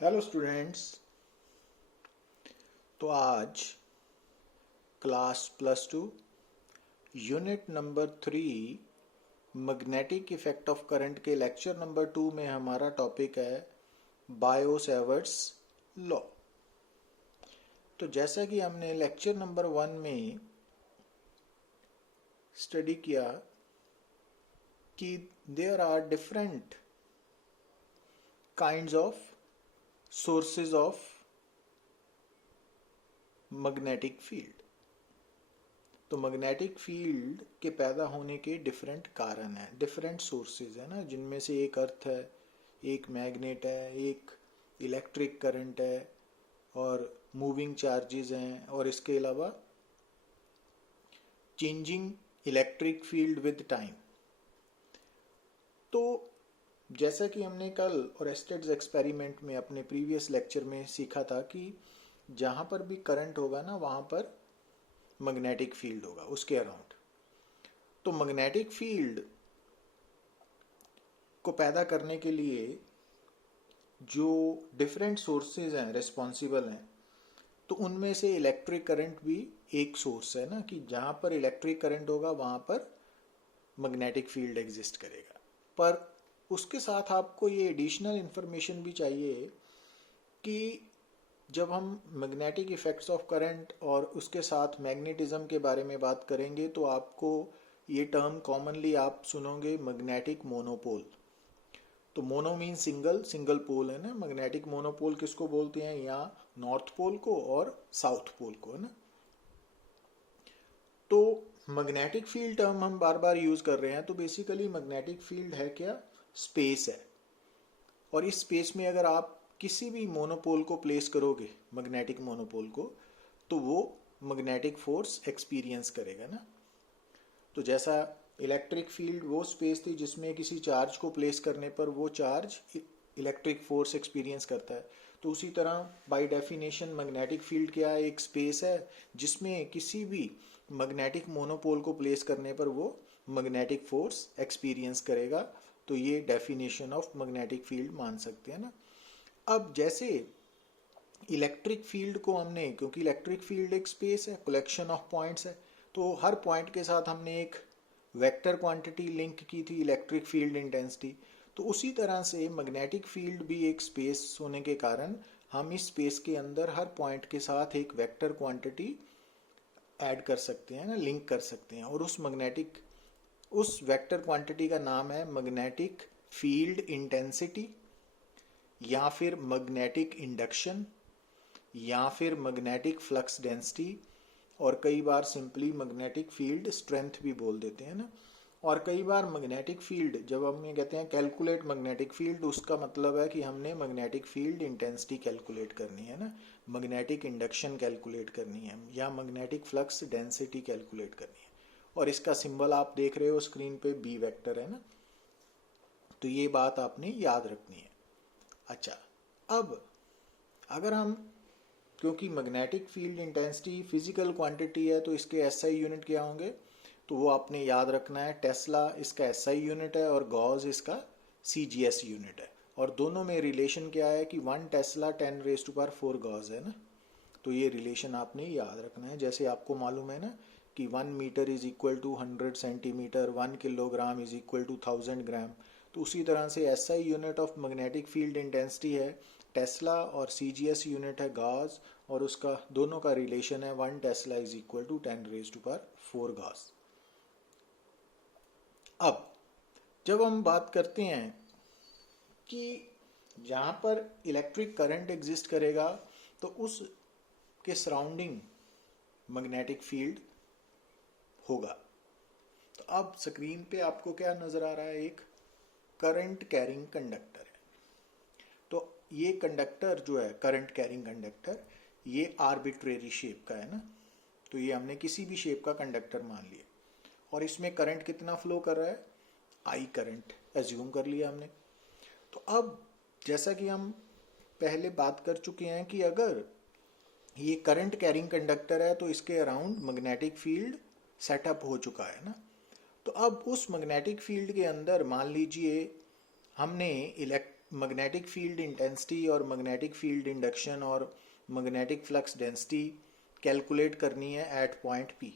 Hello students. तो आज class +2 unit number 3 magnetic effect of current के लेक्चर नंबर 2 में हमारा टॉपिक है बायो-सैवर्ट्स लॉ। तो जैसा कि हमने लेक्चर नंबर 1 में स्टडी किया कि there are different kinds of sources of magnetic field. तो मैग्नेटिक फील्ड के पैदा होने के डिफरेंट कारण हैं, डिफरेंट सोर्सेज है ना, जिनमें से एक अर्थ है, एक मैग्नेट है, एक इलेक्ट्रिक करंट है और मूविंग चार्जेस हैं, और इसके अलावा changing electric field with time. तो जैसा कि हमने कल और एस्टेड्स एक्सपेरिमेंट में अपने प्रीवियस लेक्चर में सीखा था कि जहाँ पर भी करंट होगा ना, वहाँ पर मैग्नेटिक फील्ड होगा उसके अराउंड। तो मैग्नेटिक फील्ड को पैदा करने के लिए जो डिफरेंट सोर्सेज हैं रिस्पॉन्सिबल हैं, तो उनमें से इलेक्ट्रिक करंट भी एक सोर्स है ना, कि जहाँ पर इलेक्ट्रिक करंट होगा वहाँ पर मैग्नेटिक फील्ड एग्जिस्ट करेगा। पर उसके साथ आपको ये एडिशनल इंफॉर्मेशन भी चाहिए कि जब हम मैग्नेटिक इफेक्ट्स ऑफ करंट और उसके साथ मैग्नेटिज्म के बारे में बात करेंगे तो आपको ये टर्म कॉमनली आप सुनोगे, मैग्नेटिक मोनोपोल। तो mono mean single, single pole है ना। मैग्नेटिक मोनोपोल किसको बोलते हैं? या नॉर्थ पोल को और साउथ पोल को, है ना। तो मैग्नेटिक फील्ड टर्म हम बार बार यूज कर रहे हैं। तो बेसिकली मैग्नेटिक फील्ड है क्या? स्पेस है। और इस स्पेस में अगर आप किसी भी मोनोपोल को प्लेस करोगे, मैग्नेटिक मोनोपोल को, तो वो मैग्नेटिक फोर्स एक्सपीरियंस करेगा ना। तो जैसा इलेक्ट्रिक फील्ड वो स्पेस थी जिसमें किसी चार्ज को प्लेस करने पर वो चार्ज इलेक्ट्रिक फोर्स एक्सपीरियंस करता है, तो उसी तरह बाय डेफिनेशन मैग्नेटिक फील्ड क्या है? एक स्पेस है जिसमें किसी भी मैग्नेटिक मोनोपोल को प्लेस करने पर वो मैग्नेटिक फोर्स एक्सपीरियंस करेगा। तो ये डेफिनेशन ऑफ मैग्नेटिक फील्ड मान सकते हैं ना। अब जैसे इलेक्ट्रिक फील्ड को हमने, क्योंकि इलेक्ट्रिक फील्ड एक स्पेस है, कलेक्शन ऑफ पॉइंट्स है, तो हर पॉइंट के साथ हमने एक वेक्टर क्वांटिटी लिंक की थी, इलेक्ट्रिक फील्ड इंटेंसिटी। तो उसी तरह से मैग्नेटिक फील्ड भी एक स्पेस होने के कारण हम इस स्पेस के अंदर हर पॉइंट के साथ एक वेक्टर क्वांटिटी ऐड कर सकते हैं ना, लिंक कर सकते हैं। और उस वेक्टर क्वांटिटी का नाम है मैग्नेटिक फील्ड इंटेंसिटी, या फिर मैग्नेटिक इंडक्शन, या फिर मैग्नेटिक फ्लक्स डेंसिटी, और कई बार सिंपली मैग्नेटिक फील्ड स्ट्रेंथ भी बोल देते हैं ना। और कई बार मैग्नेटिक फील्ड, जब हम ये कहते हैं कैलकुलेट मैग्नेटिक फील्ड, उसका मतलब है कि हमने मैग्नेटिक फील्ड इंटेंसिटी कैलकुलेट करनी है ना, मैग्नेटिक इंडक्शन कैलकुलेट करनी है, या मैग्नेटिक फ्लक्स डेंसिटी कैलकुलेट करनी है। और इसका सिंबल आप देख रहे हो स्क्रीन पे, बी वेक्टर है ना। तो ये बात आपने याद रखनी है। अच्छा, अब अगर हम, क्योंकि magnetic field intensity physical quantity है, तो इसके एसआई यूनिट क्या होंगे? तो वो आपने याद रखना है। टेस्ला इसका एसआई यूनिट है और गॉस इसका सीजीएस यूनिट है। और दोनों में रिलेशन क्या है कि 1 टेस्ला 10⁻⁴ गॉस है ना। तो ये रिलेशन आपने याद रखना है। जैसे आपको मालूम है ना कि 1 metre is equal to 100 centimetre, 1 kilogram is equal to 1000 gram. तो उसी तरह से SI unit of magnetic field intensity है टेस्ला, और सीजीएस यूनिट है गॉस, और उसका दोनों का रिलेशन है 1 tesla is equal to 10⁻⁴ gauss. अब जब हम बात करते हैं कि जहाँ पर इलेक्ट्रिक करंट एग्जिस्ट करेगा, तो उस के सराउंडिंग मैग्नेटिक फील्ड होगा। तो अब स्क्रीन पे आपको क्या नजर आ रहा है? एक करंट कैरिंग कंडक्टर है। तो ये कंडक्टर जो है, करंट कैरिंग कंडक्टर, ये आर्बिट्रेरी शेप का है ना। तो ये हमने किसी भी शेप का कंडक्टर मान लिया, और इसमें करंट कितना फ्लो कर रहा है? आई करंट एज्यूम कर लिया हमने। तो अब जैसा कि हम पहले बात कर चुके हैं कि अगर ये करंट कैरिंग कंडक्टर है तो इसके अराउंड मैग्नेटिक फील्ड सेटअप हो चुका है ना। तो अब उस मैग्नेटिक फील्ड के अंदर मान लीजिए हमने मैग्नेटिक फील्ड इंटेंसिटी और मैग्नेटिक फील्ड इंडक्शन और मैग्नेटिक फ्लक्स डेंसिटी कैलकुलेट करनी है एट पॉइंट पी।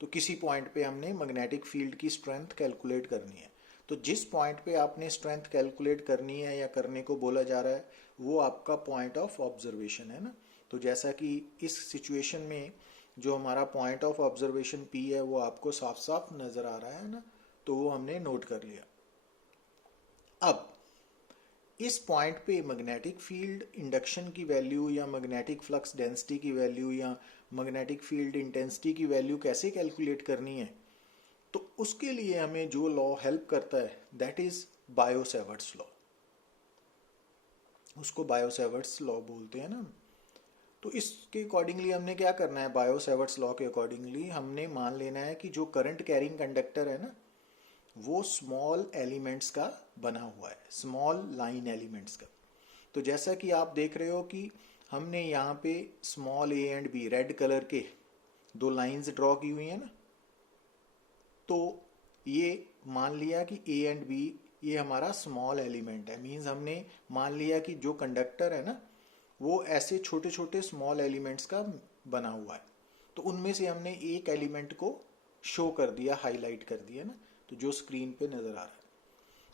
तो किसी पॉइंट पे हमने मैग्नेटिक फील्ड की स्ट्रेंथ कैलकुलेट करनी है। तो जिस पॉइंट पे आपने स्ट्रेंथ कैलकुलेट करनी है या करने को बोला जा रहा है वो आपका पॉइंट ऑफ ऑब्जर्वेशन है ना। तो जैसा कि इस सिचुएशन में जो हमारा पॉइंट ऑफ ऑब्जर्वेशन पी है वो आपको साफ साफ नज़र आ रहा है ना, तो वो हमने नोट कर लिया। अब इस पॉइंट पे मैग्नेटिक फील्ड इंडक्शन की वैल्यू या मैग्नेटिक फ्लक्स डेंसिटी की वैल्यू या मैग्नेटिक फील्ड इंटेंसिटी की वैल्यू कैसे कैलकुलेट करनी है, तो उसके लिए हमें जो लॉ हेल्प करता है दैट इज बायो-सेवर्ट्स लॉ। उसको बायो-सेवर्ट्स लॉ बोलते हैं ना। तो इसके अकॉर्डिंगली हमने क्या करना है, बायो-सेवर्ट्स लॉ के अकॉर्डिंगली हमने मान लेना है कि जो करंट कैरिंग कंडक्टर है ना वो स्मॉल एलिमेंट्स का बना हुआ है, स्मॉल लाइन एलिमेंट्स का। तो जैसा कि आप देख रहे हो कि हमने यहाँ पे small A and B red colour के दो लाइंस ड्रॉ की हुई है ना। तो ये मान लिया कि ए एंड बी ये हमारा स्मॉल एलिमेंट है, मीन्स हमने मान लिया कि जो कंडक्टर है ना वो ऐसे छोटे छोटे स्मॉल एलिमेंट्स का बना हुआ है। तो उनमें से हमने एक एलिमेंट को शो कर दिया, हाईलाइट कर दिया ना, तो जो स्क्रीन पे नज़र आ रहा है।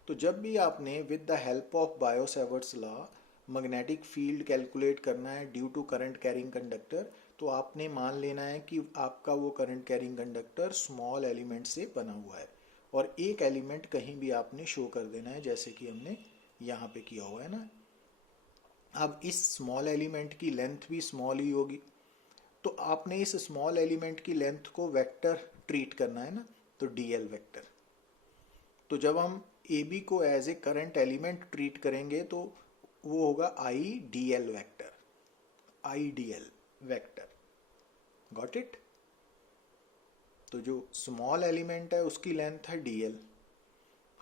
तो जब भी आपने with the help of Biot Savart's law magnetic field calculate करना है due to current carrying conductor, तो आपने मान लेना है कि आपका वो current carrying conductor small element से बना हुआ है और एक एलिमेंट कहीं भी आपने शो कर देना है जैसे कि हमने यहाँ पे किया हुआ है ना। अब इस स्मॉल एलिमेंट की लेंथ भी स्मॉल ही होगी, तो आपने इस स्मॉल एलिमेंट की लेंथ को वेक्टर ट्रीट करना है ना, तो डीएल वेक्टर। तो जब हम ए बी को as a current element treat करेंगे तो वो होगा I D L vector, I D L vector. Got it. तो जो स्मॉल एलिमेंट है उसकी लेंथ है डी एल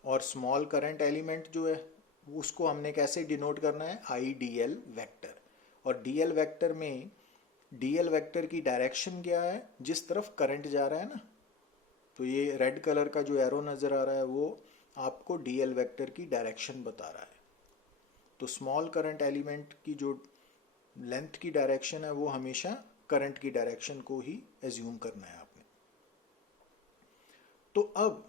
और स्मॉल करंट एलिमेंट जो है उसको हमने कैसे डिनोट करना है, आई डी एल वेक्टर। और डी एल वेक्टर में डी एल वेक्टर की डायरेक्शन क्या है, जिस तरफ करंट जा रहा है ना, तो ये रेड कलर का जो एरो नज़र आ रहा है वो आपको डी एल वेक्टर की डायरेक्शन बता रहा है। तो स्मॉल करंट एलिमेंट की जो लेंथ की डायरेक्शन है वो हमेशा करंट की डायरेक्शन को ही एज्यूम करना है आपने। तो अब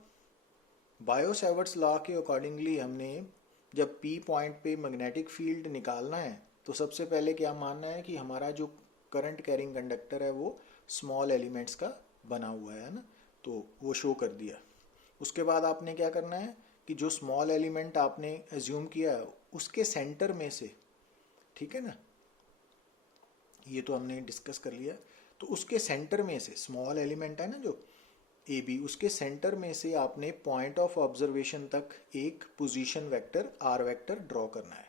बायो-सेवर्ट्स लॉ के अकॉर्डिंगली हमने जब पी पॉइंट पे मैग्नेटिक फील्ड निकालना है तो सबसे पहले क्या मानना है कि हमारा जो करंट कैरिंग कंडक्टर है वो स्मॉल एलिमेंट्स का बना हुआ है ना, तो वो शो कर दिया। उसके बाद आपने क्या करना है कि जो स्मॉल एलिमेंट आपने एज्यूम किया है उसके सेंटर में से, ठीक है ना, ये तो हमने डिस्कस कर लिया, तो उसके सेंटर में से स्मॉल एलिमेंट है ना जो ए बी, उसके सेंटर में से आपने पॉइंट ऑफ ऑब्जर्वेशन तक एक position vector R vector draw करना है।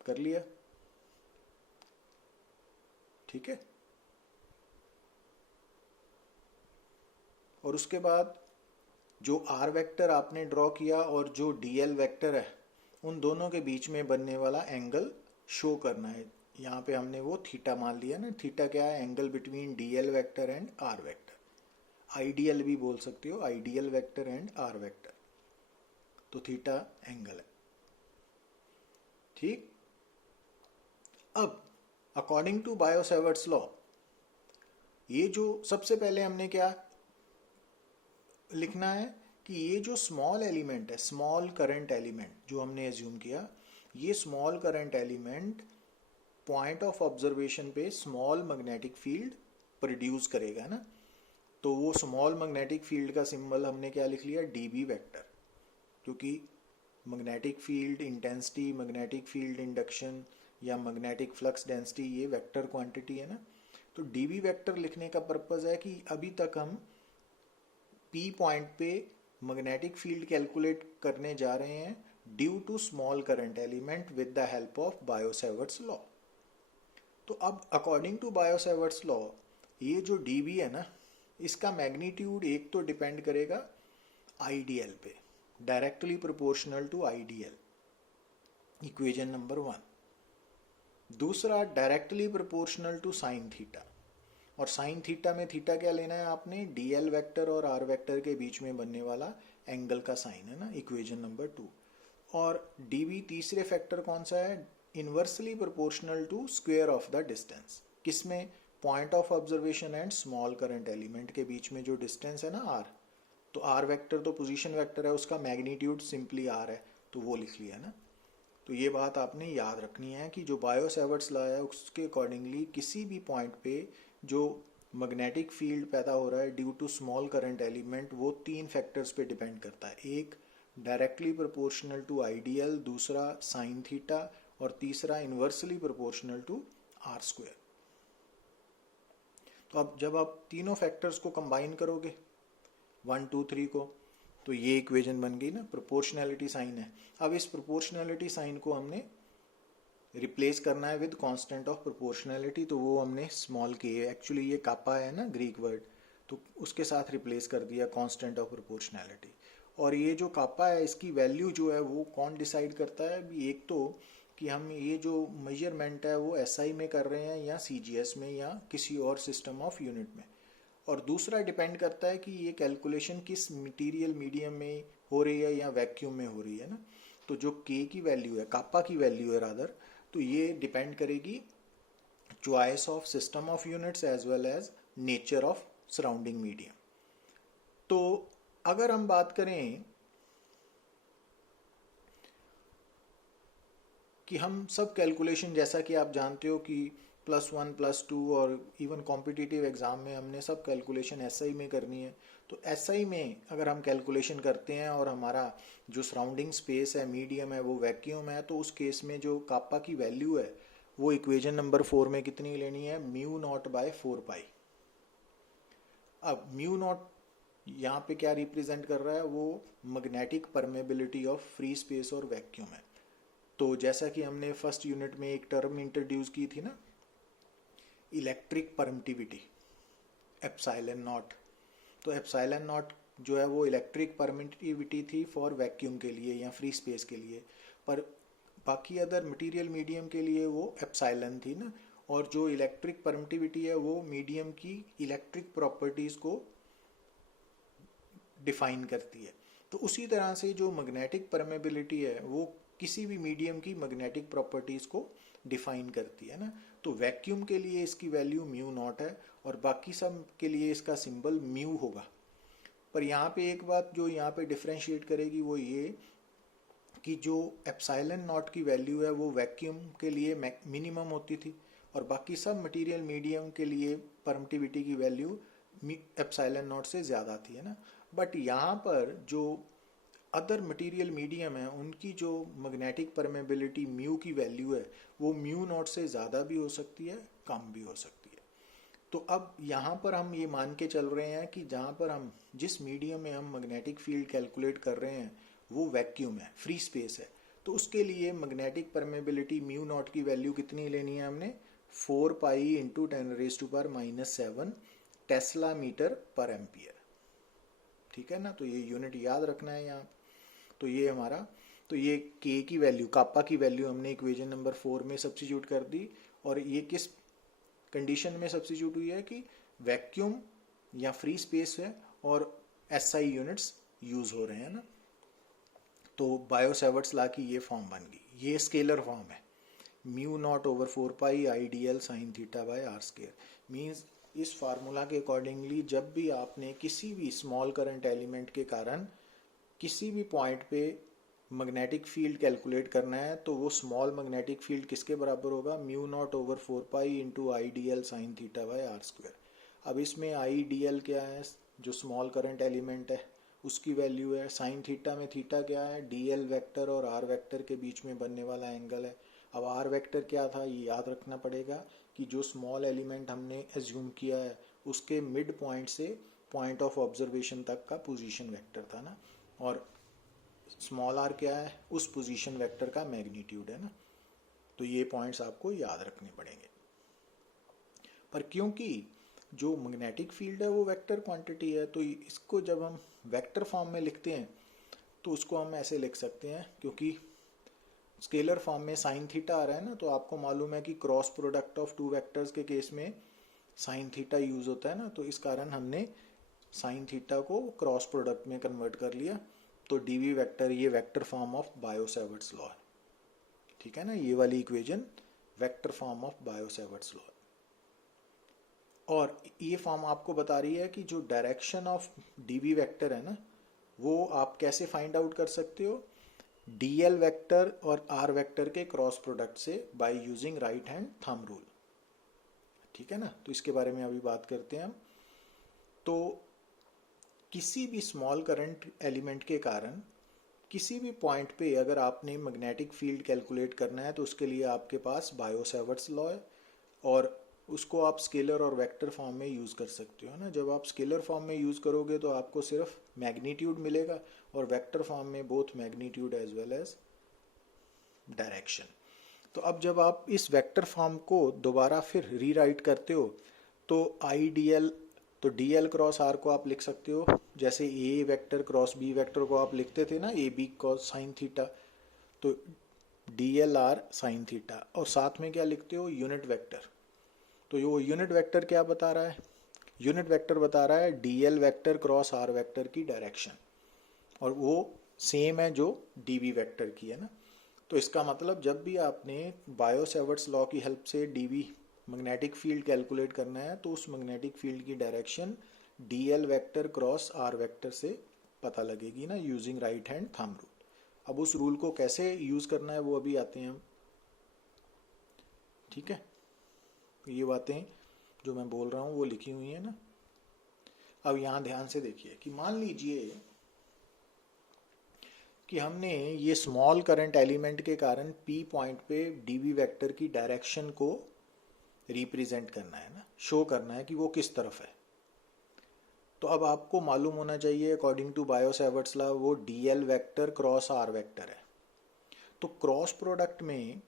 कर लिया, ठीक है। और उसके बाद जो आर वेक्टर आपने ड्रॉ किया और जो डी एल वेक्टर है उन दोनों के बीच में बनने वाला एंगल शो करना है। यहाँ पे हमने वो थीटा मान लिया ना, थीटा क्या है, angle between D L vector and R vector. IDL भी बोल सकते हो, IDL vector and R vector, तो थीटा एंगल है, ठीक। अब अकॉर्डिंग टू बायो-सेवर्ट्स लॉ ये जो सबसे पहले हमने क्या लिखना है कि ये जो स्मॉल एलिमेंट है, स्मॉल करंट एलिमेंट जो हमने एज्यूम किया, ये small current element point of observation पे स्मॉल मैग्नेटिक फील्ड प्रोड्यूस करेगा ना। तो वो स्मॉल मैग्नेटिक फील्ड का सिंबल हमने क्या लिख लिया, डीबी वेक्टर, क्योंकि magnetic field intensity, magnetic field induction या मैग्नेटिक फ्लक्स डेंसिटी ये वेक्टर क्वांटिटी है ना। तो डीबी वेक्टर लिखने का पर्पज़ है कि अभी तक हम पी पॉइंट पे मैग्नेटिक फील्ड कैलकुलेट करने जा रहे हैं due to small current element with the help of Biot Savart's law. तो अब अकॉर्डिंग टू बायो-सेवर्ट्स लॉ ये जो डीबी है ना इसका मैग्नीट्यूड एक तो डिपेंड करेगा आईडीएल पे, directly proportional to IDL, equation number 1। दूसरा directly proportional to sine theta, और साइन थीटा में थीटा क्या लेना है आपने, डीएल वेक्टर और आर वेक्टर के बीच में बनने वाला एंगल का साइन है ना, इक्वेशन नंबर 2। और dv तीसरे फैक्टर कौन सा है, inversely proportional to square of the distance. किसमें, point of observation and small current element के बीच में जो डिस्टेंस है ना r, तो r वेक्टर तो पोजीशन वेक्टर है, उसका मैग्नीट्यूड सिंपली r है, तो वो लिख लिया ना। तो ये बात आपने याद रखनी है कि जो बायो-सैवर्ट्स लॉ है उसके अकॉर्डिंगली किसी भी पॉइंट पे जो मैग्नेटिक फील्ड पैदा हो रहा है due to small current element, वो 3 फैक्टर्स पे डिपेंड करता है। एक डायरेक्टली प्रोपोर्शनल टू आइडियल, दूसरा साइन थीटा, और तीसरा inversely proportional to R square. तो अब जब आप तीनों फैक्टर्स को कंबाइन करोगे 1 2 3 को, तो ये इक्वेशन बन गई ना, प्रोपोर्शनैलिटी साइन है। अब इस प्रोपोर्शनैलिटी साइन को हमने रिप्लेस करना है विद कांस्टेंट ऑफ प्रोपोर्शनैलिटी, तो वो हमने स्मॉल के, एक्चुअली ये कापा है ना ग्रीक वर्ड, तो उसके साथ रिप्लेस कर दिया कांस्टेंट ऑफ प्रोपोर्शनैलिटी। और ये जो कापा है इसकी वैल्यू जो है वो कौन डिसाइड करता है, अभी एक तो कि हम ये जो मेजरमेंट है वो SI में कर रहे हैं या CGS में या किसी और सिस्टम ऑफ यूनिट में, और दूसरा डिपेंड करता है कि ये कैलकुलेशन किस मटेरियल मीडियम में हो रही है या वैक्यूम में हो रही है ना। तो जो K की वैल्यू है, कापा की वैल्यू है रादर, तो ये डिपेंड करेगी choice of system of units as well as nature of surrounding medium. तो अगर हम बात करें कि हम सब कैलकुलेशन, जैसा कि आप जानते हो कि +1 +2 और इवन कॉम्पिटिटिव एग्ज़ाम में हमने सब कैलकुलेशन SI में करनी है, तो SI में अगर हम कैलकुलेशन करते हैं और हमारा जो सराउंडिंग स्पेस है, मीडियम है, वो वैक्यूम है, तो उस केस में जो कापा की वैल्यू है वो इक्वेशन नंबर 4 में कितनी लेनी है, μ0/4π। अब μ0 यहाँ पे क्या रिप्रेजेंट कर रहा है, वो magnetic permeability of free space और वैक्यूम है। तो जैसा कि हमने फर्स्ट यूनिट में एक टर्म इंट्रोड्यूस की थी ना, इलेक्ट्रिक परमिटिविटी, एप्सिलॉन नॉट, तो एप्सिलॉन नॉट जो है वो इलेक्ट्रिक परमिटिविटी थी फॉर वैक्यूम के लिए या फ्री स्पेस के लिए, पर बाकी अदर मटेरियल मीडियम के लिए वो एप्सिलॉन थी ना। और जो इलेक्ट्रिक परमिटिविटी है वो मीडियम की इलेक्ट्रिक प्रॉपर्टीज को डिफाइन करती है। तो उसी तरह से जो मैग्नेटिक परमेबिलिटी है वो किसी भी मीडियम की मैग्नेटिक प्रॉपर्टीज को डिफाइन करती है ना। तो वैक्यूम के लिए इसकी वैल्यू μ0 है और बाकी सब के लिए इसका सिंबल म्यू होगा। पर यहाँ पे एक बात जो यहाँ पे डिफरेंशिएट करेगी वो ये कि जो एप्सिलॉन नॉट की वैल्यू है वो वैक्यूम के लिए मिनिमम होती थी और बाकी सब मटेरियल मीडियम के लिए परमिटिविटी की वैल्यू एप्सिलॉन नॉट से ज़्यादा थी, है ना। बट यहाँ पर जो अदर मटेरियल मीडियम है उनकी जो मैग्नेटिक परमेबिलिटी म्यू की वैल्यू है वो μ0 से ज़्यादा भी हो सकती है, कम भी हो सकती है। तो अब यहाँ पर हम ये मान के चल रहे हैं कि जहाँ पर हम जिस मीडियम में हम मैग्नेटिक फील्ड कैलकुलेट कर रहे हैं वो वैक्यूम है, फ्री स्पेस है, तो उसके लिए मैग्नेटिक परमेबिलिटी μ0 की वैल्यू कितनी लेनी है हमने, 4π × 10⁻⁻7 टेस्ला मीटर पर एम्पियर। ठीक है ना, तो ये यूनिट याद रखना है यहाँ। तो ये हमारा, तो ये K की वैल्यू, कापा की वैल्यू हमने इक्वेशन नंबर 4 में सब्स्टिट्यूट कर दी, और ये किस कंडीशन में सब्स्टिट्यूट हुई है कि वैक्यूम या फ्री स्पेस है और SI यूनिट्स यूज हो रहे हैं ना। तो बायो-सैवर्ट्स लॉ की ये फॉर्म बन गई, ये स्केलर फॉर्म है μ0/4π आइडियल sin θ/r²। मीन्स इस फार्मूला के अकॉर्डिंगली जब भी आपने किसी भी स्मॉल करंट एलिमेंट के कारण किसी भी पॉइंट पे मैग्नेटिक फील्ड कैलकुलेट करना है तो वो स्मॉल मैग्नेटिक फील्ड किसके बराबर होगा, μ0/4π × आइडियल sin θ/r²। अब इसमें आइडियल क्या है, जो स्मॉल करंट एलिमेंट है उसकी वैल्यू है, साइन थीटा में थीटा क्या है, dl वेक्टर और r वेक्टर के बीच में बनने वाला एंगल है। अब r वेक्टर क्या था ये याद रखना पड़ेगा कि जो स्मॉल एलिमेंट हमने एज्यूम किया है उसके मिड पॉइंट से पॉइंट ऑफ ऑब्जर्वेशन तक का पोजीशन वेक्टर था ना, और स्मॉल r क्या है, उस पोजीशन वेक्टर का मैग्नीट्यूड है ना। तो ये पॉइंट्स आपको याद रखने पड़ेंगे। पर क्योंकि जो मैग्नेटिक फील्ड है वो वेक्टर क्वांटिटी है, तो इसको जब हम वेक्टर फॉर्म में लिखते हैं तो उसको हम ऐसे लिख सकते हैं, क्योंकि स्केलर फॉर्म में साइन थीटा आ रहा है ना, तो आपको मालूम है कि cross product of two vectors के केस में साइन थीटा यूज होता है ना, तो इस कारण हमने साइन थीटा को क्रॉस प्रोडक्ट में कन्वर्ट कर लिया तो डीवी वेक्टर ये vector form of Biot Savart's law है, ठीक है ना। ये वाली equation vector form of Biot Savart's law है। और ये फॉर्म आपको बता रही है कि जो डायरेक्शन ऑफ डीवी वेक्टर है ना, वो आप कैसे फाइंड आउट कर सकते हो, डीएल वेक्टर और आर वेक्टर के क्रॉस प्रोडक्ट से by using right hand thumb rule, ठीक है ना। तो इसके बारे में अभी बात करते हैं हम। तो किसी भी स्मॉल करंट एलिमेंट के कारण किसी भी पॉइंट पे अगर आपने मैग्नेटिक फील्ड कैलकुलेट करना है तो उसके लिए आपके पास बायो-सेवर्ट्स लॉ है, और उसको आप स्केलर और वेक्टर फॉर्म में यूज़ कर सकते हो ना। जब आप स्केलर फॉर्म में यूज़ करोगे तो आपको सिर्फ मैग्नीट्यूड मिलेगा, और वेक्टर फॉर्म में both magnitude as well as direction. तो अब जब आप इस वेक्टर फॉर्म को दोबारा फिर रीराइट करते हो तो आई डी एल, तो डी एल क्रॉस आर को आप लिख सकते हो जैसे A vector cross B vector को आप लिखते थे ना, A B cos sine theta, तो D L R sine theta. और साथ में क्या लिखते हो, यूनिट वेक्टर। तो ये यूनिट वेक्टर क्या बता रहा है, यूनिट वेक्टर बता रहा है D L vector cross R vector की डायरेक्शन, और वो सेम है जो डी वी वेक्टर की है ना। तो इसका मतलब जब भी आपने बायो-सेवर्ट्स लॉ की हेल्प से डीवी मैग्नेटिक फील्ड कैलकुलेट करना है तो उस मैग्नेटिक फील्ड की direction DL vector cross R vector से पता लगेगी ना, using right hand thumb rule. अब उस रूल को कैसे यूज करना है वो अभी आते हैं हम, ठीक है। ये बातें जो मैं बोल रहा हूँ वो लिखी हुई है ना। अब यहाँ ध्यान से देखिए कि मान लीजिए कि हमने ये स्मॉल करंट एलिमेंट के कारण पी पॉइंट पे डीवी वेक्टर की डायरेक्शन को रिप्रेजेंट करना है ना, शो करना है कि वो किस तरफ है। तो अब आपको मालूम होना चाहिए अकॉर्डिंग टू बायो-सेवर्ट्स लॉ वो DL vector cross R vector है। तो क्रॉस प्रोडक्ट में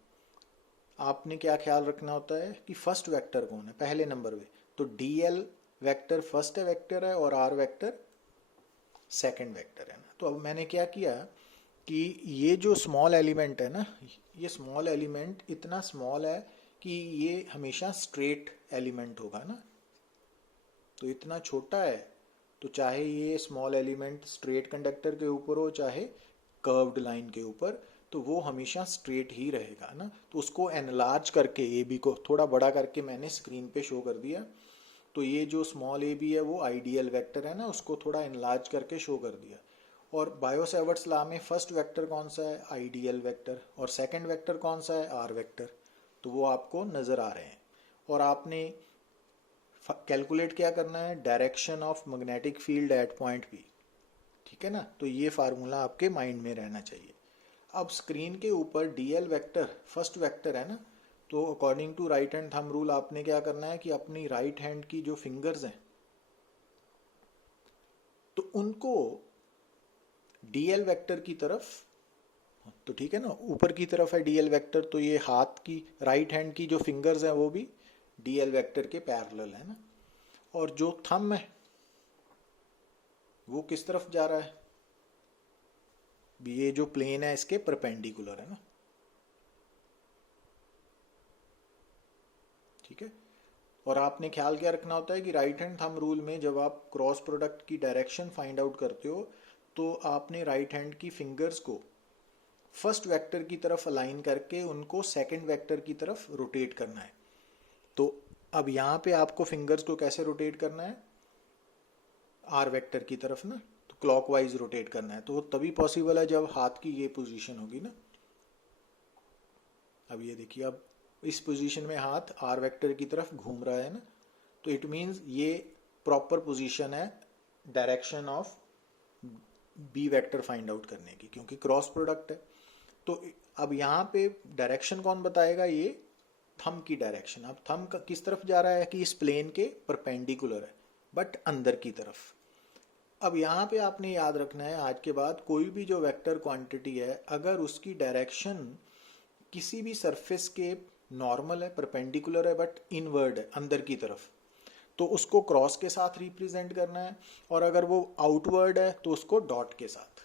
आपने क्या ख्याल रखना होता है कि फर्स्ट वेक्टर कौन है पहले नंबर पे, तो डीएल वेक्टर फर्स्ट वेक्टर है और आर वेक्टर सेकंड वेक्टर है ना। तो अब मैंने क्या किया कि ये जो स्मॉल एलिमेंट है ना, ये स्मॉल एलिमेंट इतना स्मॉल है कि ये हमेशा स्ट्रेट एलिमेंट होगा ना। तो इतना छोटा है तो चाहे ये स्मॉल एलिमेंट स्ट्रेट कंडक्टर के ऊपर हो चाहे कर्व्ड लाइन के ऊपर, तो वो हमेशा स्ट्रेट ही रहेगा ना। तो उसको एनलार्ज करके ए बी को थोड़ा बड़ा करके मैंने स्क्रीन पे शो कर दिया। तो ये जो स्मॉल ए बी है वो आइडियल वेक्टर है ना, उसको थोड़ा एनलार्ज करके शो कर दिया। और बायो-सेवर्ट्स लॉ में फर्स्ट वेक्टर कौन सा है, आइडियल वेक्टर, और सेकंड वेक्टर कौन सा है, आर वेक्टर। तो वो आपको नज़र आ रहे हैं। और आपने कैलकुलेट क्या करना है, direction of magnetic field at point P, ठीक है ना। तो ये फार्मूला आपके माइंड में रहना चाहिए। अब स्क्रीन के ऊपर डीएल वेक्टर फर्स्ट वेक्टर है ना, तो according to right hand thumb rule आपने क्या करना है कि अपनी राइट हैंड की जो फिंगर्स हैं तो उनको डीएल वेक्टर की तरफ, तो ठीक है ना, ऊपर की तरफ है डीएल वेक्टर, तो ये हाथ की राइट हैंड की जो फिंगर्स हैं वो भी डीएल वेक्टर के पैरेलल है ना। और जो थंब है वो किस तरफ जा रहा है, ये जो प्लेन है इसके परपेंडिकुलर है ना, ठीक है। और आपने ख्याल क्या रखना होता है कि राइट हैंड थंब रूल में जब आप क्रॉस प्रोडक्ट की डायरेक्शन फाइंड आउट करते हो तो आपने राइट हैंड की फिंगर्स को फर्स्ट वेक्टर की तरफ अलाइन करके उनको सेकंड वेक्टर की तरफ रोटेट करना है। तो अब यहाँ पे आपको फिंगर्स को कैसे रोटेट करना है, आर वेक्टर की तरफ ना, तो क्लॉकवाइज रोटेट करना है। तो वो तभी पॉसिबल है जब हाथ की ये पोजीशन होगी ना। अब ये देखिए, अब इस पोजीशन में हाथ आर वेक्टर की तरफ घूम रहा है ना, तो इट मीन्स ये प्रॉपर पोजीशन है direction of B vector find out करने की, क्योंकि क्रॉस प्रोडक्ट है। तो अब यहाँ पे डायरेक्शन कौन बताएगा, ये थंब की डायरेक्शन। अब थंब किस तरफ जा रहा है कि इस प्लेन के परपेंडिकुलर है बट अंदर की तरफ। अब यहाँ पे आपने याद रखना है आज के बाद कोई भी जो वेक्टर क्वांटिटी है अगर उसकी डायरेक्शन किसी भी सरफेस के नॉर्मल है, परपेंडिकुलर है बट इनवर्ड है अंदर की तरफ, तो उसको क्रॉस के साथ रिप्रेजेंट करना है, और अगर वो आउटवर्ड है तो उसको डॉट के साथ।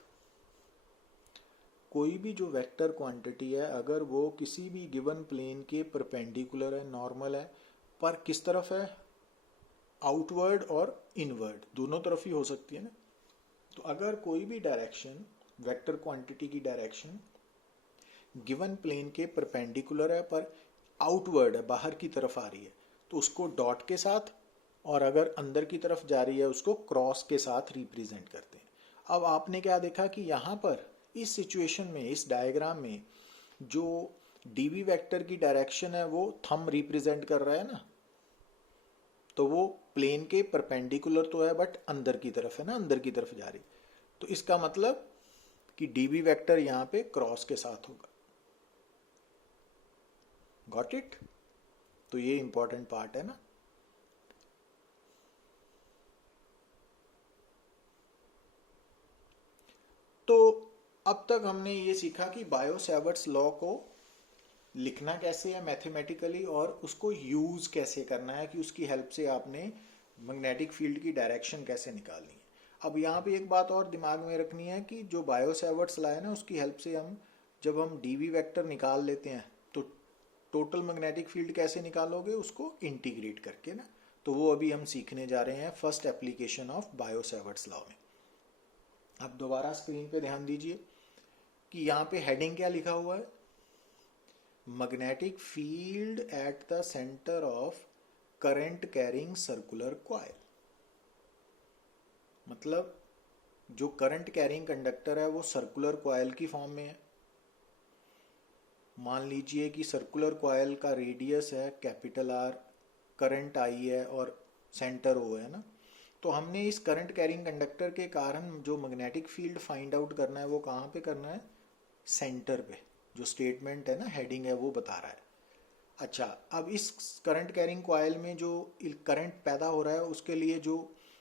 कोई भी जो वेक्टर क्वांटिटी है अगर वो किसी भी गिवन प्लेन के परपेंडिकुलर है, नॉर्मल है, पर किस तरफ है, आउटवर्ड और इनवर्ड, दोनों तरफ ही हो सकती है ना। तो अगर कोई भी डायरेक्शन वेक्टर क्वांटिटी की डायरेक्शन गिवन प्लेन के परपेंडिकुलर है पर आउटवर्ड है, बाहर की तरफ आ रही है, तो उसको डॉट के साथ, और अगर अंदर की तरफ जा रही है उसको क्रॉस के साथ रिप्रेजेंट करते हैं। अब आपने क्या देखा कि यहाँ पर इस सिचुएशन में, इस डायग्राम में जो डीवी वेक्टर की डायरेक्शन है वो थंब रिप्रेजेंट कर रहा है ना, तो वो प्लेन के परपेंडिकुलर तो है बट अंदर की तरफ है ना, अंदर की तरफ जा रही। तो इसका मतलब कि डीवी वेक्टर यहाँ पे क्रॉस के साथ होगा। Got it? तो ये इंपॉर्टेंट पार्ट है ना। तो अब तक हमने ये सीखा कि बायो सेवर्ट्स लॉ को लिखना कैसे है मैथमेटिकली, और उसको यूज कैसे करना है, कि उसकी हेल्प से आपने मैग्नेटिक फील्ड की डायरेक्शन कैसे निकालनी है। अब यहाँ पे एक बात और दिमाग में रखनी है कि जो बायो सेवर्ट्स लॉ है ना, उसकी हेल्प से हम जब हम डीवी वेक्टर निकाल लेते हैं तो टोटल मैग्नेटिक फील्ड कैसे निकालोगे, उसको इंटीग्रेट करके ना। तो वो अभी हम सीखने जा रहे हैं first application of bio Savart's law में। अब दोबारा स्क्रीन पे ध्यान दीजिए कि यहाँ पे हेडिंग क्या लिखा हुआ है, magnetic field at the centre of current carrying circular coil. मतलब जो करंट कैरिंग कंडक्टर है वो सर्कुलर कॉइल की फॉर्म में है। मान लीजिए कि सर्कुलर कॉइल का रेडियस है कैपिटल आर, करंट आई है और सेंटर ओ है ना। तो हमने इस करंट कैरिंग कंडक्टर के कारण जो मैग्नेटिक फील्ड फाइंड आउट करना है वो कहाँ पे करना है, सेंटर पे। जो स्टेटमेंट है ना, हेडिंग है, वो बता रहा है। अच्छा, अब इस करंट कैरिंग कॉइल में जो करंट पैदा हो रहा है उसके लिए जो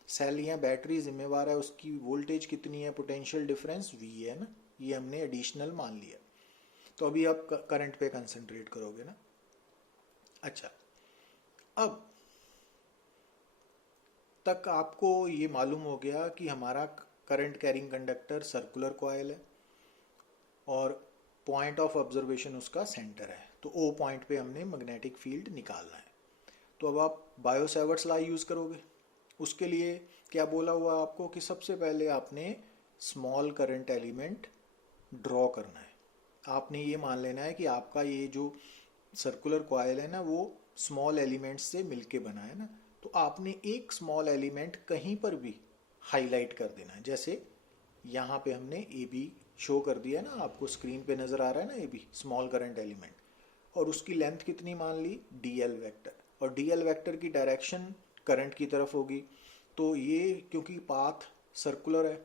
सेल या बैटरी जिम्मेवार है, उसकी वोल्टेज कितनी है, पोटेंशियल डिफरेंस V है ना, ये हमने एडिशनल मान लिया। तो अभी आप करंट पे कंसंट्रेट करोगे ना। अच्छा, अब तक आपको ये मालूम हो गया कि हमारा current carrying conductor circular coil है और पॉइंट ऑफ ऑब्जर्वेशन उसका सेंटर है। तो ओ पॉइंट पे हमने मैग्नेटिक फील्ड निकालना है। तो अब आप बायो सेवर्ट्स लॉ यूज़ करोगे। उसके लिए क्या बोला हुआ आपको कि सबसे पहले आपने स्मॉल करंट एलिमेंट ड्रॉ करना है। आपने ये मान लेना है कि आपका ये जो सर्कुलर कॉइल है ना, वो स्मॉल एलिमेंट्स से मिलके बना है ना। तो आपने एक स्मॉल एलिमेंट कहीं पर भी हाईलाइट कर देना है। जैसे यहाँ पे हमने ए बी शो कर दिया है ना, आपको स्क्रीन पे नज़र आ रहा है ना, A B small current element, और उसकी लेंथ कितनी मान ली, डी एल वैक्टर, और डी एल वैक्टर की डायरेक्शन करंट की तरफ होगी। तो ये क्योंकि पाथ सर्कुलर है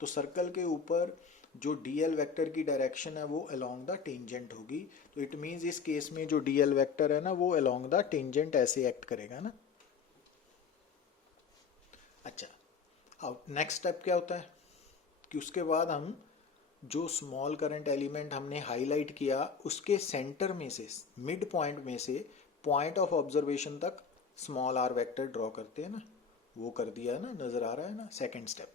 तो सर्कल के ऊपर जो डी एल वैक्टर की डायरेक्शन है वो अलोंग द टेंजेंट होगी। तो इट मीन्स इस केस में जो डी एल वैक्टर है ना वो अलोंग द टेंजेंट ऐसे एक्ट करेगा ना। अच्छा, अब नेक्स्ट स्टेप क्या होता है कि उसके बाद हम जो स्मॉल करंट एलिमेंट हमने हाईलाइट किया उसके सेंटर में से, मिड पॉइंट में से पॉइंट ऑफ ऑब्जर्वेशन तक स्मॉल आर वेक्टर ड्रॉ करते हैं ना। वो कर दिया ना, नजर आ रहा है ना, सेकंड स्टेप।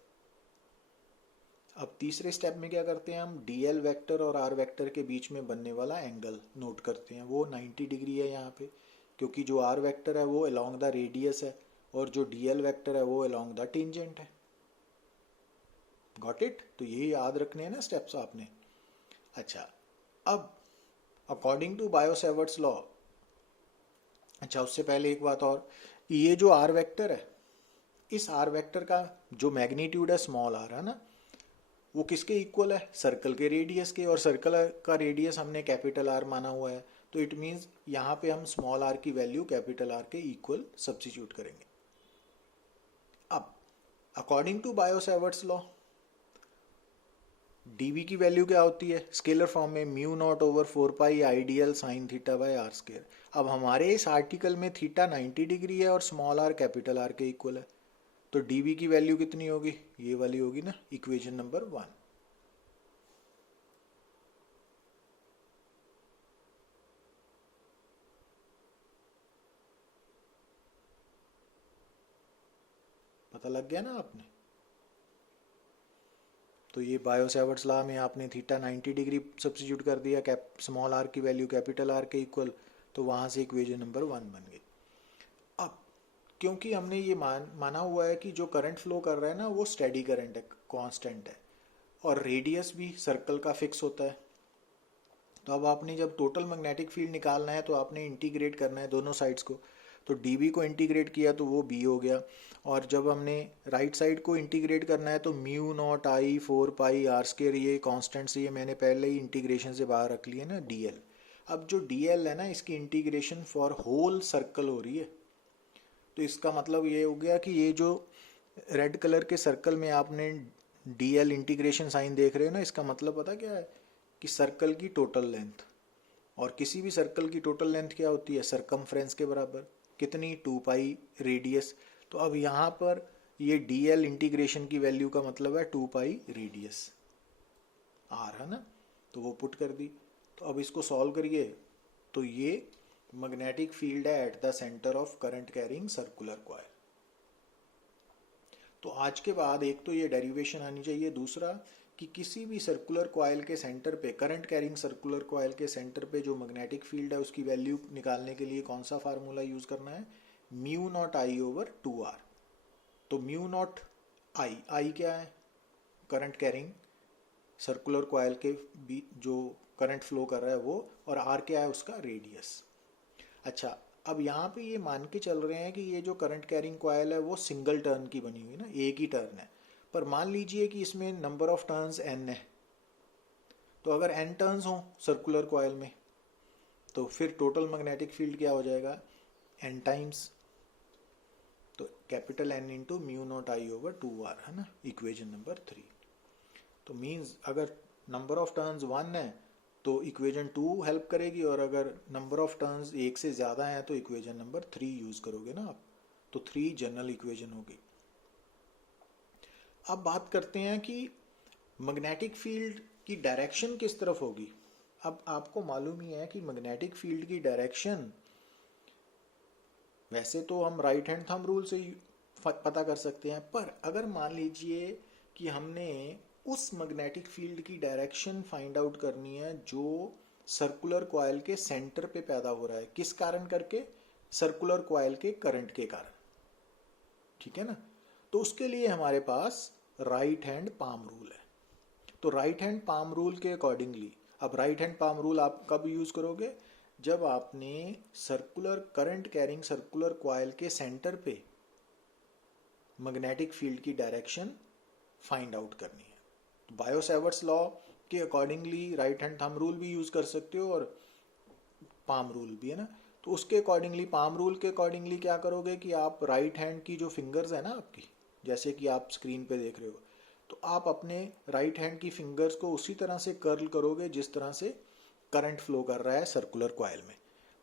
अब तीसरे स्टेप में क्या करते हैं हम, डी एल वैक्टर और आर वेक्टर के बीच में बनने वाला एंगल नोट करते हैं। वो 90 डिग्री है यहाँ पे, क्योंकि जो आर वेक्टर है वो अलोंग द रेडियस है और जो डी एल वैक्टर है वो अलोंग द टेंजेंट है। Got it? तो ये याद रखने हैं ना स्टेप्स आपने। अच्छा, अब according to Biot Savart's law, अच्छा उससे पहले एक बात और, ये जो आर वेक्टर है, इस आर वेक्टर का जो मैग्नीट्यूड है स्मॉल आर है ना, वो किसके इक्वल है, सर्कल के रेडियस के, और सर्कल का रेडियस हमने कैपिटल आर माना हुआ है। तो इट मीन्स यहाँ पे हम स्मॉल आर की वैल्यू कैपिटल आर के इक्वल सब्स्टिट्यूट करेंगे। अब according to Biot Savart's law DV की वैल्यू क्या होती है, स्केलर फॉर्म में mu naught over 4 pi IDL sine theta by R square. अब हमारे इस आर्टिकल में थीटा 90 डिग्री है और स्मॉल आर कैपिटल आर के इक्वल है। तो डीवी की वैल्यू कितनी होगी, ये वाली होगी ना, इक्वेशन नंबर 1। पता लग गया ना आपने। तो ये बायो सेवर्ट्स लॉ में आपने थीटा 90 डिग्री सब्स्टिट्यूट कर दिया, कैप स्मॉल आर की वैल्यू कैपिटल आर के इक्वल, तो वहाँ से इक्वेशन नंबर 1 बन गई। अब क्योंकि हमने ये माना हुआ है कि जो करंट फ्लो कर रहा है ना वो स्टेडी करंट है, कांस्टेंट है, और रेडियस भी सर्कल का फिक्स होता है। तो अब आपने जब टोटल मैग्नेटिक फील्ड निकालना है तो आपने इंटीग्रेट करना है दोनों साइड्स को। तो dB को इंटीग्रेट किया तो वो B हो गया, और जब हमने राइट साइड को इंटीग्रेट करना है तो म्यू नॉट आई 4πr², ये कॉन्स्टेंट्स ये मैंने पहले ही इंटीग्रेशन से बाहर रख लिए ना, dl। अब जो dl है ना, इसकी इंटीग्रेशन फॉर होल सर्कल हो रही है। तो इसका मतलब ये हो गया कि ये जो रेड कलर के सर्कल में आपने dl इंटीग्रेशन साइन देख रहे हो ना, इसका मतलब पता क्या है कि सर्कल की टोटल लेंथ, और किसी भी सर्कल की टोटल लेंथ क्या होती है, सरकमफ्रेंस के बराबर। कितनी, 2π रेडियस। तो अब यहाँ पर ये dl इंटीग्रेशन की वैल्यू का मतलब है 2π रेडियस r, है ना। तो वो पुट कर दी। तो अब इसको सॉल्व करिए, तो ये मैग्नेटिक फील्ड है at the centre of current carrying circular coil. तो आज के बाद एक तो ये डेरिवेशन आनी चाहिए, दूसरा कि किसी भी सर्कुलर कॉइल के सेंटर पे, करंट कैरिंग सर्कुलर कॉइल के सेंटर पे जो मैग्नेटिक फील्ड है उसकी वैल्यू निकालने के लिए कौन सा फार्मूला यूज करना है, mu not I over 2r। तो म्यू नॉट आई क्या है, करंट कैरिंग सर्कुलर कॉइल के बीच जो करंट फ्लो कर रहा है वो, और आर क्या है उसका रेडियस। अच्छा, अब यहाँ पे ये मान के चल रहे हैं कि ये जो करंट कैरिंग कॉइल है वो सिंगल टर्न की बनी हुई है ना, एक ही टर्न है। पर मान लीजिए कि इसमें नंबर ऑफ टर्न्स n है, तो अगर n टर्न्स हो सर्कुलर कॉइल में तो फिर टोटल मैग्नेटिक फील्ड क्या हो जाएगा, n टाइम्स। तो capital N into mu not I over 2r, है ना, इक्वेशन नंबर 3। तो मीन्स अगर नंबर ऑफ टर्न्स 1 है तो इक्वेशन 2 हेल्प करेगी, और अगर नंबर ऑफ टर्न्स एक से ज़्यादा है तो इक्वेशन नंबर 3 यूज़ करोगे ना आप। तो 3 जनरल इक्वेशन होगी। अब बात करते हैं कि मैग्नेटिक फील्ड की डायरेक्शन किस तरफ होगी। अब आपको मालूम ही है कि मैग्नेटिक फील्ड की डायरेक्शन वैसे तो हम राइट हैंड थंब रूल से पता कर सकते हैं, पर अगर मान लीजिए कि हमने उस मैग्नेटिक फील्ड की डायरेक्शन फाइंड आउट करनी है जो सर्कुलर कॉइल के सेंटर पे पैदा हो रहा है, किस कारण करके, सर्कुलर कॉइल के करंट के कारण, ठीक है ना। तो उसके लिए हमारे पास राइट हैंड पाम रूल है। तो राइट हैंड पाम रूल के अकॉर्डिंगली, अब राइट हैंड पाम रूल आप कब यूज करोगे, जब आपने circular current carrying circular coil के सेंटर पे मैग्नेटिक फील्ड की डायरेक्शन फाइंड आउट करनी है। तो बायो सेवर्ट्स लॉ के accordingly right hand thumb rule भी यूज कर सकते हो और पाम रूल भी, है ना। तो उसके अकॉर्डिंगली, पाम रूल के अकॉर्डिंगली क्या करोगे कि आप राइट हैंड की जो फिंगर्स है ना आपकी, जैसे कि आप स्क्रीन पे देख रहे हो, तो आप अपने राइट हैंड की फिंगर्स को उसी तरह से कर्ल करोगे जिस तरह से करंट फ्लो कर रहा है सर्कुलर कॉइल में।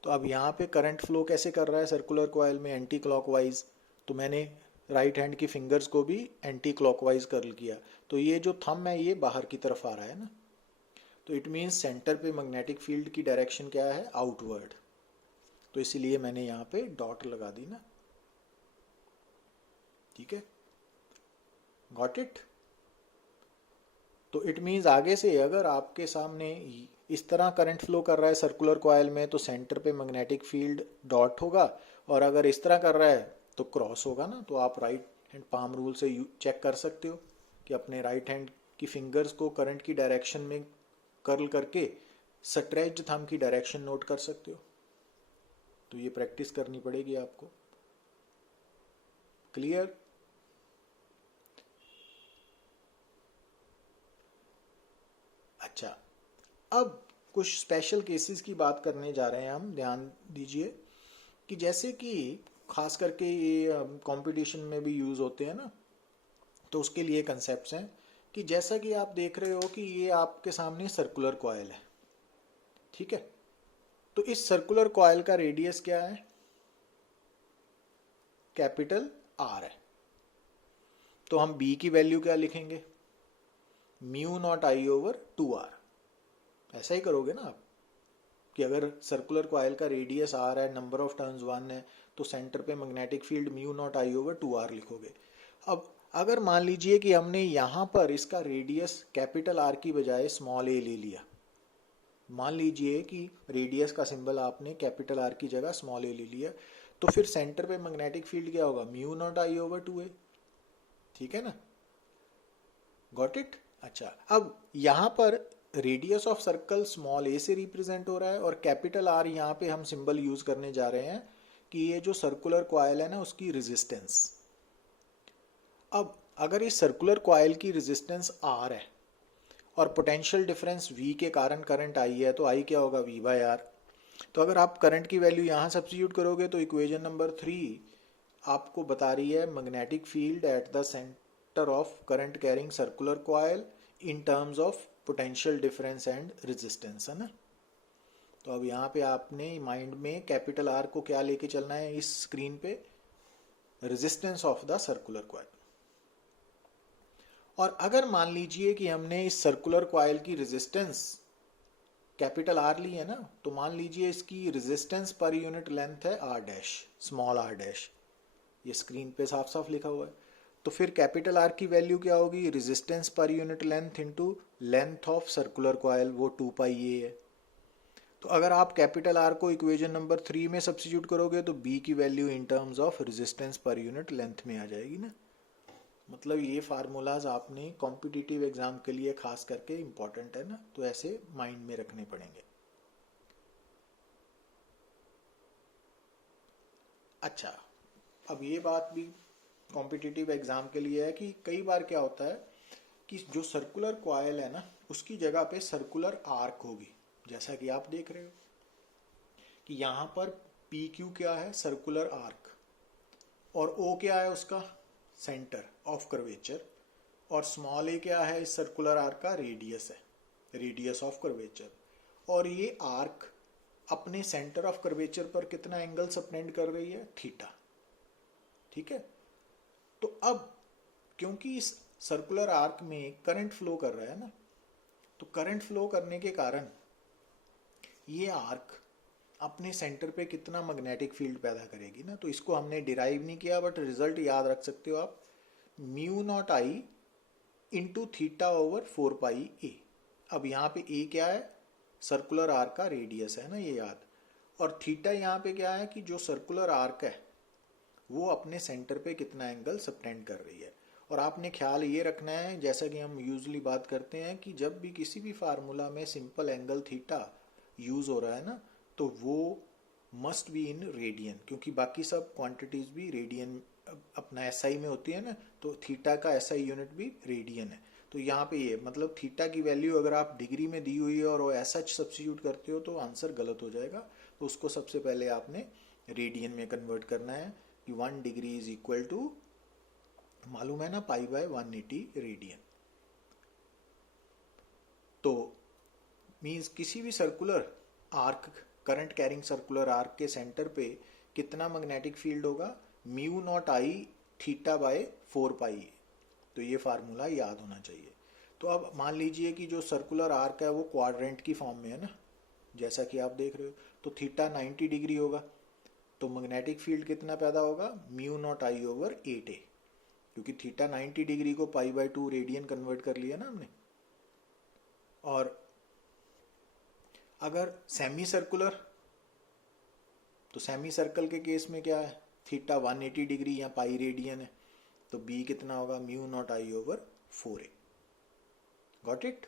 तो अब यहाँ पे करंट फ्लो कैसे कर रहा है सर्कुलर कॉइल में, एंटी क्लॉकवाइज। तो मैंने राइट हैंड की फिंगर्स को भी एंटी क्लॉकवाइज कर्ल किया, तो ये जो थंब है ये बाहर की तरफ आ रहा है ना। तो इट मीन्स सेंटर पे मैग्नेटिक फील्ड की डायरेक्शन क्या है, आउटवर्ड। तो इसीलिए मैंने यहाँ पे डॉट लगा दी ना, ठीक है, गॉट इट। तो इट मीन्स आगे से अगर आपके सामने इस तरह करंट फ्लो कर रहा है सर्कुलर कॉइल में तो सेंटर पे मैग्नेटिक फील्ड डॉट होगा, और अगर इस तरह कर रहा है तो क्रॉस होगा ना। तो आप राइट हैंड पाम रूल से चेक कर सकते हो कि अपने राइट हैंड की फिंगर्स को करंट की डायरेक्शन में कर्ल करके स्ट्रेच्ड थंब की डायरेक्शन नोट कर सकते हो। तो ये प्रैक्टिस करनी पड़ेगी आपको। क्लियर। अच्छा, अब कुछ स्पेशल केसेस की बात करने जा रहे हैं हम, ध्यान दीजिए कि जैसे कि खास करके ये कंपटीशन में भी यूज होते हैं ना, तो उसके लिए कंसेप्ट्स हैं कि जैसा कि आप देख रहे हो कि ये आपके सामने सर्कुलर कॉइल है, ठीक है। तो इस सर्कुलर कॉइल का रेडियस क्या है, कैपिटल आर है। तो हम बी की वैल्यू क्या लिखेंगे, mu not I over 2r। ऐसा ही करोगे ना आप कि अगर सर्कुलर कॉइल का रेडियस आर है, नंबर ऑफ टर्न्स 1 है, तो सेंटर पे magnetic field mu not I over 2r लिखोगे। अब अगर मान लीजिए कि हमने यहाँ पर इसका रेडियस कैपिटल आर की बजाय स्मॉल ए ले लिया, मान लीजिए कि रेडियस का सिंबल आपने कैपिटल आर की जगह स्मॉल ए ले लिया, तो फिर सेंटर पे मैग्नेटिक फील्ड क्या होगा, mu not I over 2a, ठीक है ना, गॉट इट। अच्छा, अब यहाँ पर रेडियस ऑफ सर्कल स्मॉल ए से रिप्रेजेंट हो रहा है और कैपिटल आर यहाँ पे हम सिंबल यूज करने जा रहे हैं कि ये जो सर्कुलर कॉइल है ना उसकी रेजिस्टेंस। अब अगर इस सर्कुलर कॉइल की रेजिस्टेंस आर है और पोटेंशियल डिफरेंस V के कारण करंट आई है, तो आई क्या होगा, V बाय आर। तो अगर आप करंट की वैल्यू यहाँ सब्स्टिट्यूट करोगे तो इक्वेशन नंबर 3 आपको बता रही है magnetic field at the centre of current carrying circular coil in terms of potential difference and resistance, है ना। तो अब यहाँ पे आपने माइंड में कैपिटल आर को क्या लेके चलना है इस स्क्रीन पे, resistance of the circular coil. और अगर मान लीजिए कि हमने इस सर्कुलर कॉइल की रेजिस्टेंस कैपिटल आर ली है ना, तो मान लीजिए इसकी रेजिस्टेंस पर यूनिट लेंथ है R dash, small R dash, ये स्क्रीन पे साफ साफ लिखा हुआ है। तो फिर कैपिटल आर की वैल्यू क्या होगी, resistance per unit length into length of circular coil, वो 2 पाई ए है। तो अगर आप कैपिटल आर को इक्वेशन नंबर 3 में सब्स्टिट्यूट करोगे तो बी की value in terms of resistance per unit length में आ जाएगी ना। मतलब ये फार्मूलाज आपने कॉम्पिटिटिव एग्जाम के लिए खास करके इंपॉर्टेंट है ना, तो ऐसे माइंड में रखने पड़ेंगे। अच्छा, अब ये बात भी कॉम्पिटिटिव एग्जाम के लिए है कि कई बार क्या होता है कि जो सर्कुलर कॉइल है ना उसकी जगह पे सर्कुलर आर्क होगी, जैसा कि आप देख रहे हो कि यहाँ पर पी क्यू क्या है, सर्कुलर आर्क, और ओ क्या है उसका, सेंटर ऑफ कर्वेचर, और स्मॉल ए क्या है इस सर्कुलर आर्क का, रेडियस है, रेडियस ऑफ कर्वेचर। और ये आर्क अपने सेंटर ऑफ कर्वेचर पर कितना एंगल सबटेंड कर रही है, थीटा। ठीक है, तो अब क्योंकि इस सर्कुलर आर्क में करंट फ्लो कर रहा है ना, तो करंट फ्लो करने के कारण ये आर्क अपने सेंटर पे कितना मैग्नेटिक फील्ड पैदा करेगी ना। तो इसको हमने डिराइव नहीं किया बट रिजल्ट याद रख सकते हो आप, mu not I into theta over 4 पाई ए। अब यहाँ पे ए क्या है, सर्कुलर आर्क का रेडियस है ना, ये याद। और थीटा यहाँ पे क्या है कि जो सर्कुलर आर्क है वो अपने सेंटर पे कितना एंगल सबटेंड कर रही है। और आपने ख्याल ये रखना है, जैसा कि हम यूजली बात करते हैं कि जब भी किसी भी फार्मूला में सिंपल एंगल थीटा यूज हो रहा है ना, तो वो मस्ट बी इन रेडियन, क्योंकि बाकी सब क्वांटिटीज भी रेडियन अपना एसआई में होती है ना, तो थीटा का एसआई यूनिट भी रेडियन है। तो यहाँ पे ये मतलब थीटा की वैल्यू अगर आप डिग्री में दी हुई है और वो ऐसा सब्स्टिट्यूट करते हो तो आंसर गलत हो जाएगा। तो उसको सबसे पहले आपने रेडियन में कन्वर्ट करना है कि 1 डिग्री इज इक्वल टू, मालूम है ना, पाई बाय 180 रेडियन। तो मीन्स किसी भी circular arc, current carrying circular arc के सेंटर पे कितना मैग्नेटिक फील्ड होगा, mu not I theta by 4 पाई। तो ये फार्मूला याद होना चाहिए। तो अब मान लीजिए कि जो सर्कुलर आर्क है वो क्वाड्रेंट की फॉर्म में है ना, जैसा कि आप देख रहे हो, तो थीटा 90 डिग्री होगा, तो मैग्नेटिक फील्ड कितना पैदा होगा, mu not I over 8a, क्योंकि थीटा 90 डिग्री को पाई बाय 2 रेडियन कन्वर्ट कर लिया ना हमने। और अगर सेमी सर्कुलर, तो सेमी सर्कल के केस में क्या है, थीटा 180 डिग्री या पाई रेडियन है, तो बी कितना होगा, mu not I over 4a। Got it.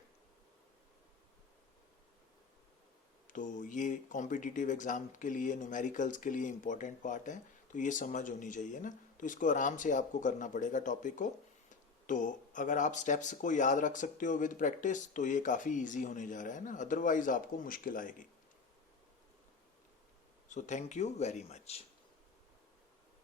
तो ये कॉम्पिटिटिव एग्जाम के लिए, न्यूमेरिकल्स के लिए इंपॉर्टेंट पार्ट है, तो ये समझ होनी चाहिए ना। तो इसको आराम से आपको करना पड़ेगा टॉपिक को। तो अगर आप स्टेप्स को याद रख सकते हो विद प्रैक्टिस तो ये काफ़ी इजी होने जा रहा है ना, अदरवाइज आपको मुश्किल आएगी। So thank you very much.